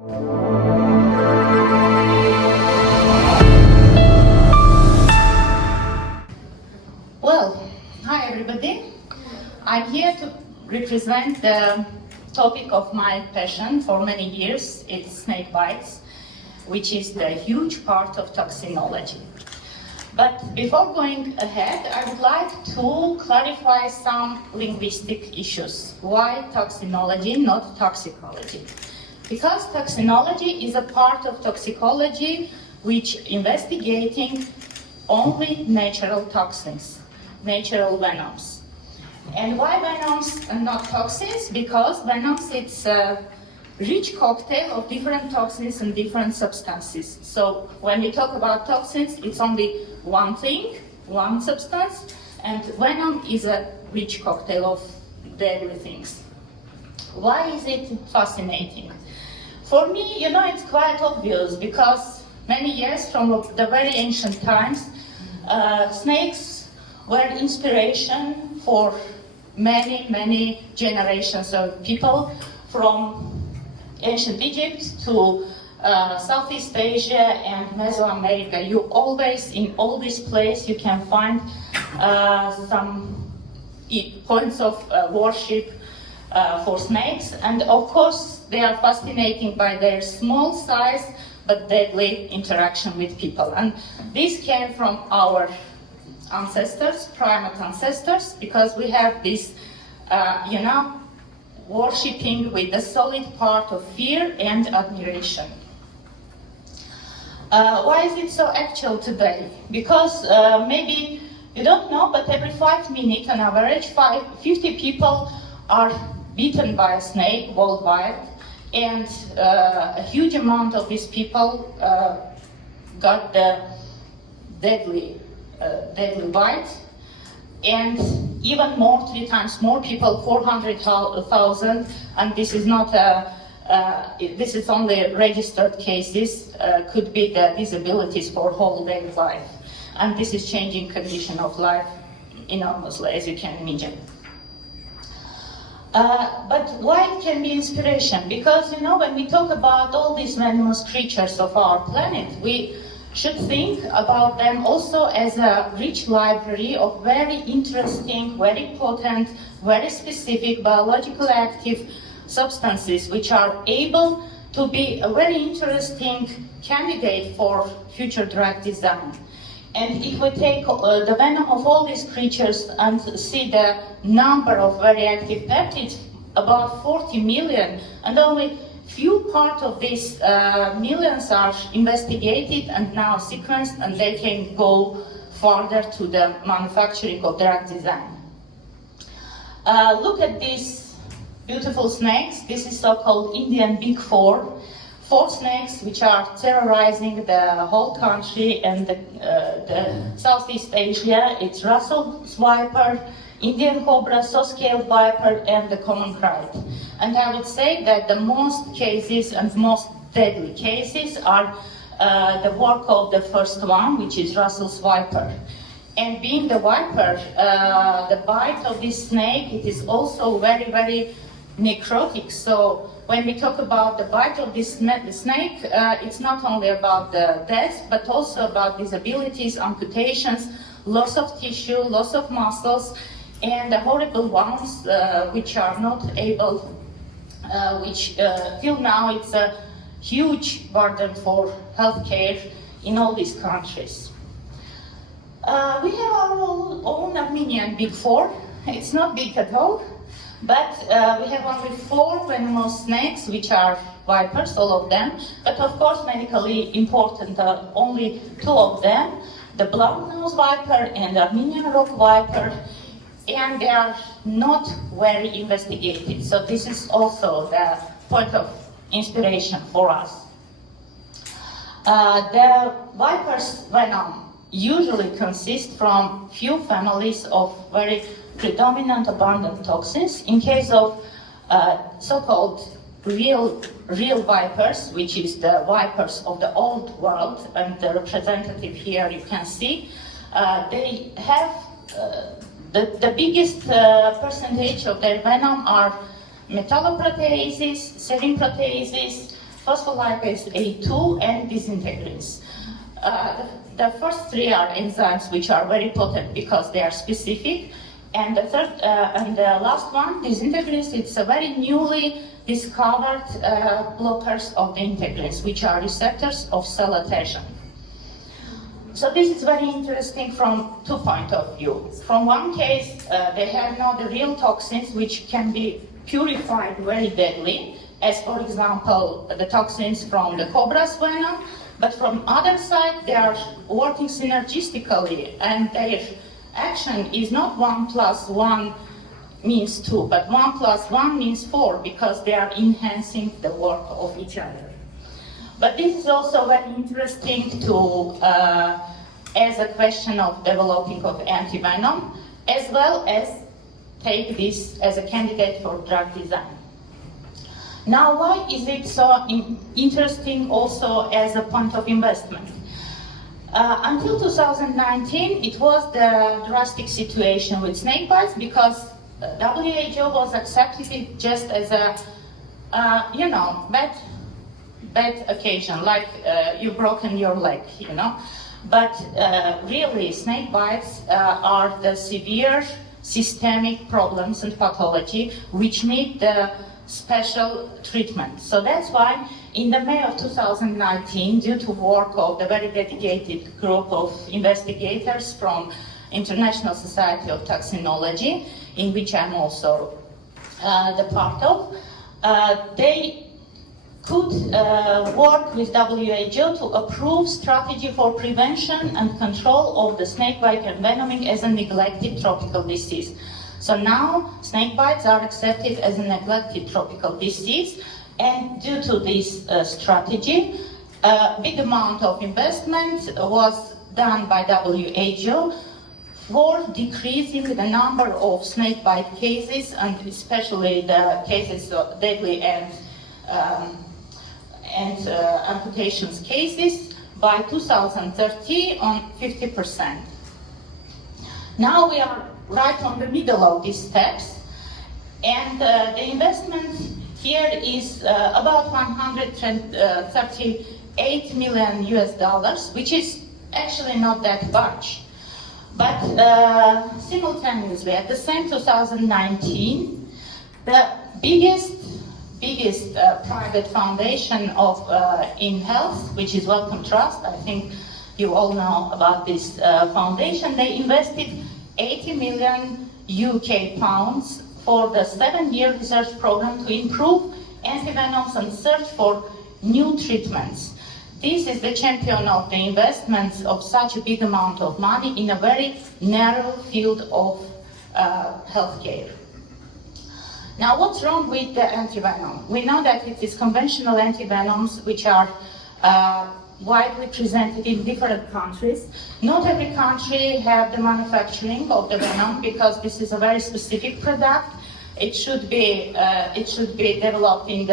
Well, hi everybody. I'm here to represent the topic of my passion for many years. It's snake bites, which is the huge part of toxinology. But before going ahead, I would like to clarify some linguistic issues. Why toxinology, not toxicology? Because toxinology is a part of toxicology which investigating only natural toxins, natural venoms. And why venoms and not toxins? Because venoms, it's a rich cocktail of different toxins and different substances. So when we talk about toxins, it's only one thing, one substance, and venom is a rich cocktail of deadly things. Why is it fascinating? For me, it's quite obvious because many years from the very ancient times, snakes were inspiration for many generations of people from ancient Egypt to Southeast Asia and Mesoamerica. You always, in all these places, you can find some points of worship for snakes, and of course they are fascinating by their small size but deadly interaction with people. And this came from our ancestors, primate ancestors, because we have this, worshipping with the solid part of fear and admiration. Why is it so actual today? Because maybe you don't know, but every 5 minutes, on average, 50 people are bitten by a snake worldwide, and a huge amount of these people got the deadly bite, and even more, 3 times more people, 400,000, and this is not this is only registered cases, could be the disabilities for whole day life, and this is changing condition of life enormously, as you can imagine. But why it can be inspiration? Because, when we talk about all these venomous creatures of our planet, we should think about them also as a rich library of very interesting, very potent, very specific, biologically active substances which are able to be a very interesting candidate for future drug design. And if we take the venom of all these creatures and see the number of very active peptides, about 40 million, and only few part of these millions are investigated and now sequenced, and they can go further to the manufacturing of drug design. Look at these beautiful snakes. This is so-called Indian Big Four. 4 snakes which are terrorizing the whole country and the Southeast Asia. It's Russell's viper, Indian cobra, saw-scaled viper, and the common crab. And I would say that the most cases and most deadly cases are the work of the first one, which is Russell's viper. And being the viper, the bite of this snake, it is also very necrotic. So when we talk about the bite of this snake, it's not only about the death, but also about disabilities, amputations, loss of tissue, loss of muscles, and the horrible wounds which are not able, which till now it's a huge burden for healthcare in all these countries. We have our own Armenian Big Four. It's not big at all. But we have only 4 venomous snakes, which are vipers, all of them. But of course, medically important, only 2 of them, the blunt-nosed viper and the Armenian rock viper, and they are not very investigated. So this is also the point of inspiration for us. The viper's venom usually consists from few families of very predominant abundant toxins. In case of so-called real vipers, which is the vipers of the old world, and the representative here you can see, they have the biggest percentage of their venom are metalloproteases, serine proteases, phospholipase A2, and disintegrins. The first three are enzymes which are very potent because they are specific, and the third and the last one, disintegrins, it's a very newly discovered blockers of the integrins, which are receptors of cell adhesion. So this is very interesting from two points of view. From one case, they have now the real toxins which can be purified very deadly, as for example, the toxins from the cobra's venom, but from other side, they are working synergistically, and their action is not 1 + 1 means 2, but 1 + 1 means 4, because they are enhancing the work of each other. But this is also very interesting to, as a question of developing of antivenom, as well as take this as a candidate for drug design. Now, why is it so interesting also as a point of investment? Until 2019, it was the drastic situation with snake bites because WHO was accepted it just as a, bad occasion, like you've broken your leg, But really, snake bites are the severe systemic problems and pathology which need the special treatment. So that's why in the May of 2019, due to work of the very dedicated group of investigators from International Society of Toxinology, in which I'm also the part of, they could work with WHO to approve strategy for prevention and control of the snakebite envenoming as a neglected tropical disease. So now snake bites are accepted as a neglected tropical disease, and due to this strategy, a big amount of investment was done by WHO for decreasing the number of snake bite cases, and especially the cases of deadly and amputations cases by 2030 on 50%. Now we are right on the middle of these steps, and the investment here is about $138 million US, which is actually not that much. But simultaneously, at the same 2019, the biggest private foundation of in health, which is Wellcome Trust, I think you all know about this foundation, they invested 80 million UK pounds for the 7-year research program to improve antivenoms and search for new treatments. This is the champion of the investments of such a big amount of money in a very narrow field of healthcare. Now, what's wrong with the antivenom? We know that it is conventional antivenoms which are widely presented in different countries. Not every country have the manufacturing of the venom because this is a very specific product. It should be developed in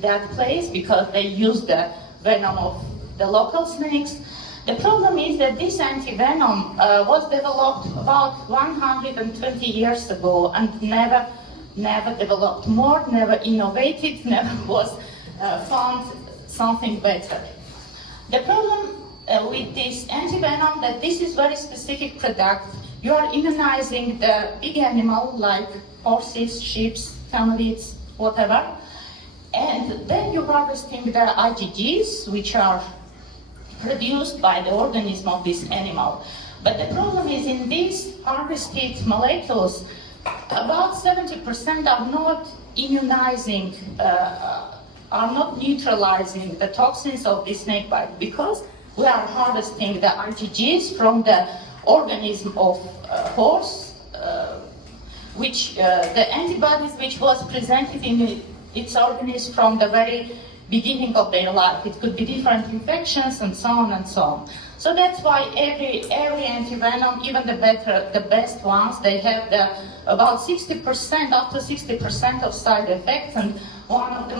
that place because they use the venom of the local snakes. The problem is that this antivenom was developed about 120 years ago and never developed more, never innovated, never was found something better. The problem with this antivenom that this is very specific product. You are immunizing the big animal like horses, sheep, camelids, whatever, and then you're harvesting the IgGs, which are produced by the organism of this animal. But the problem is in these harvested molecules, about 70% are not immunizing, are not neutralizing the toxins of the snake bite because we are harvesting the IgGs from the organism of horse, which the antibodies which was presented in its organism from the very beginning of their life. It could be different infections and so on and so on. So that's why every antivenom, even the best ones, they have about 60%, up to 60% of side effects, and one of the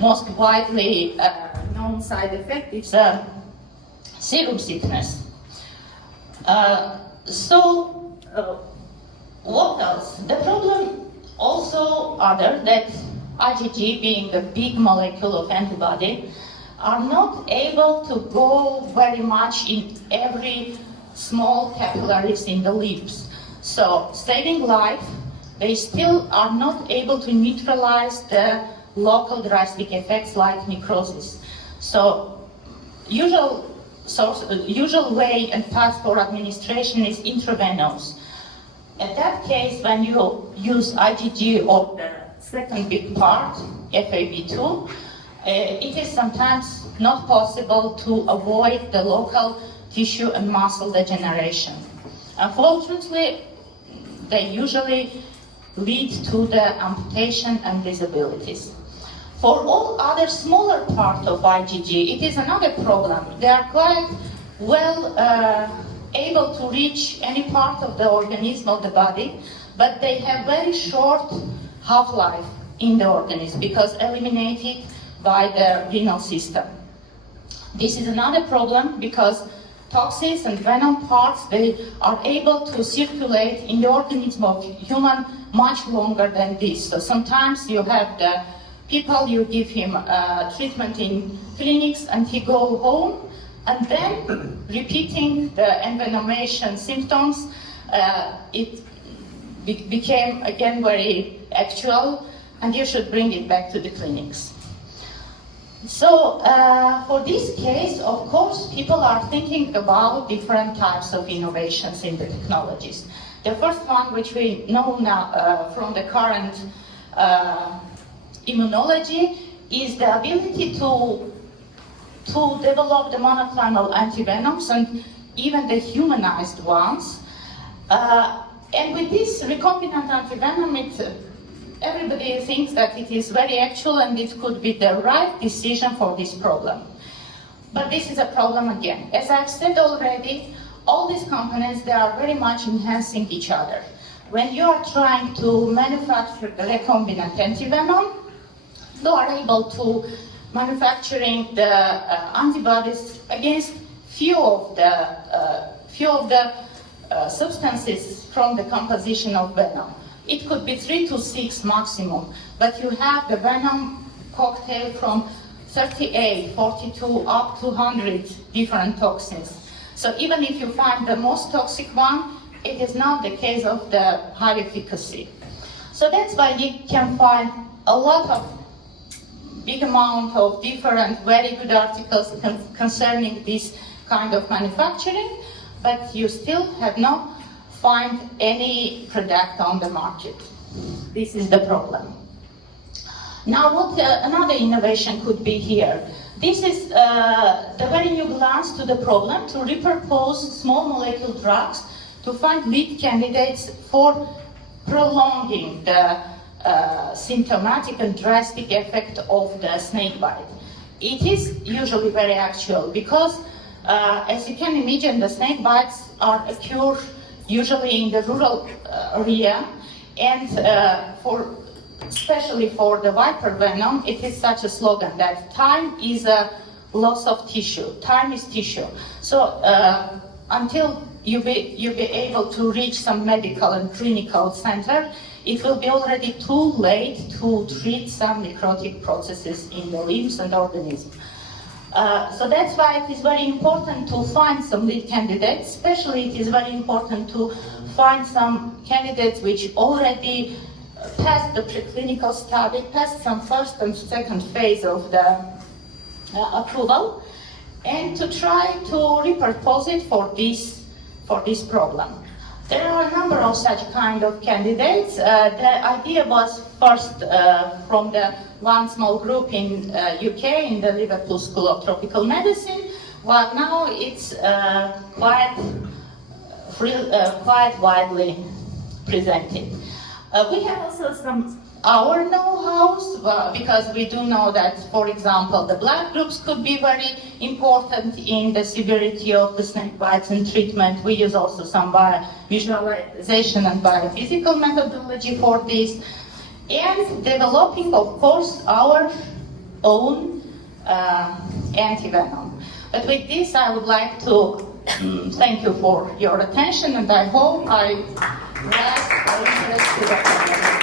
most widely known side effect is serum sickness. What else? The problem also other that IgG being a big molecule of antibody, are not able to go very much in every small capillaries in the lips. So saving life, they still are not able to neutralize the local drastic effects like necrosis. So usual way and path for administration is intravenous. In that case, when you use IgG or the second big part, FAB2, it is sometimes not possible to avoid the local tissue and muscle degeneration. Unfortunately, they usually lead to the amputation and disabilities. For all other smaller parts of IgG, it is another problem. They are quite well able to reach any part of the organism of the body, but they have very short half-life in the organism because eliminated by the renal system. This is another problem because toxins and venom parts, they are able to circulate in the organism of human much longer than this. So sometimes you have the people, you give him treatment in clinics and he go home, and then repeating the envenomation symptoms, it became again very actual, and you should bring it back to the clinics. So for this case, of course, people are thinking about different types of innovations in the technologies. The first one, which we know now from the current immunology, is the ability to develop the monoclonal antivenoms and even the humanized ones. And with this recombinant antivenom, everybody thinks that it is very actual and it could be the right decision for this problem. But this is a problem again. As I've said already, all these components, they are very much enhancing each other. When you are trying to manufacture the recombinant antivenom, you are able to manufacturing the antibodies against few of the substances from the composition of venom. It could be 3 to 6 maximum, but you have the venom cocktail from 38, 42, up to 100 different toxins. So even if you find the most toxic one, it is not the case of the high efficacy. So that's why you can find a lot of big amount of different very good articles concerning this kind of manufacturing, but you still have not find any product on the market. This is the problem. Now, what another innovation could be here? This is the very new glance to the problem, to repurpose small molecule drugs to find lead candidates for prolonging the symptomatic and drastic effect of the snake bite. It is usually very actual because, as you can imagine, the snake bites are occur usually in the rural area, and especially for the viper venom, it is such a slogan that time is a loss of tissue. Time is tissue. So until you be able to reach some medical and clinical center, it will be already too late to treat some necrotic processes in the limbs and organism. So that's why it is very important to find some lead candidates. Especially it is very important to find some candidates which already passed the preclinical study, passed some first and second phase of the approval, and to try to repurpose it for this problem. There are a number of such kind of candidates. The idea was first from the one small group in UK, in the Liverpool School of Tropical Medicine, but now it's quite widely presented. We have also our know-how, because we do know that, for example, the blood groups could be very important in the severity of the snake bites and treatment. We use also some visualization and biophysical methodology for this, and developing, of course, our own antivenom. But with this, I would like to thank you for your attention, and I hope I was interested.